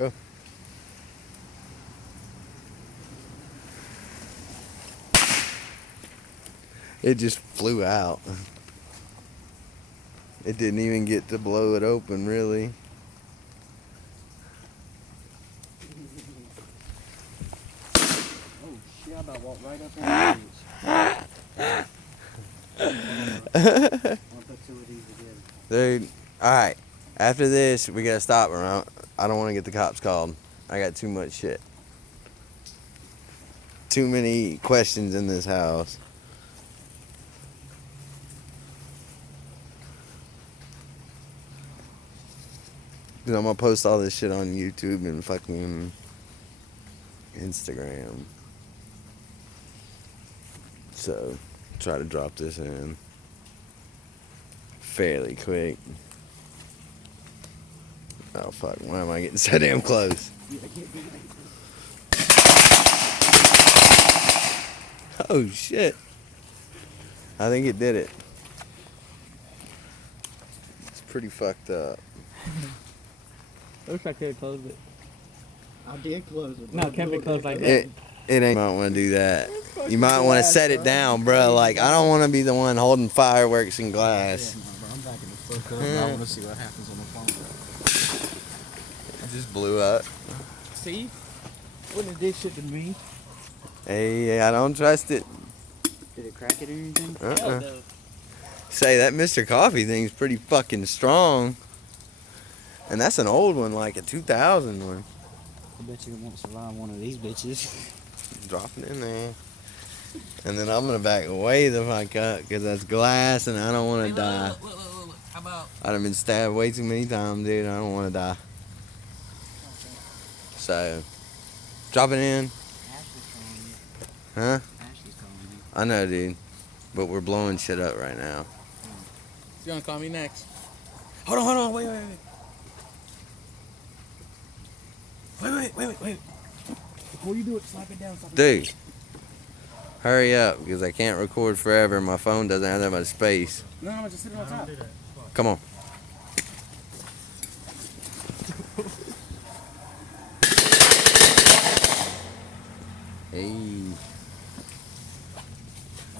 Go. It just flew out. It didn't even get to blow it open, really. Oh shit, I about walked right up in the I'll put two of these together. Dude, alright. After this, we gotta stop around. I don't want to get the cops called. I got too much shit. Too many questions in this house. Cause I'm gonna post all this shit on YouTube and fucking Instagram. So, try to drop this in fairly quick. Oh fuck, why am I getting so damn close? Oh shit. I think it did it. It's pretty fucked up. I wish I could have closed it. I did close it. No, kept it closed like that. It ain't. You might want to do that. You might want to set it down, bro. Like, I don't want to be the one holding fireworks and glass. Yeah, no, bro, I'm backing the fuck up. I want to see what happens on the phone. It just blew up. See? Wouldn't have did shit to me. Hey, I don't trust it. Did it crack it or anything? Hell no. Say, that Mr. Coffee thing's pretty fucking strong. And that's an old one, like a 2000 one. I bet you it won't survive one of these bitches. Drop it in there. And then I'm gonna back away the fuck up because that's glass and I don't want to die. Look. How about? I've been stabbed way too many times, dude. I don't want to die. So, drop it in. Ashley's calling you. Huh? Ashley's calling you. I know, dude. But we're blowing shit up right now. You gonna call me next? Hold on. Wait. Wait. Before you do it, slap it down. Dude, hurry up because I can't record forever. My phone doesn't have that much space. No, just sit it on top. Come on. Hey.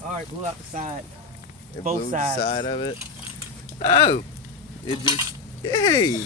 Alright, blew out the side. It Both blew sides. the side of it. Oh, it just, hey.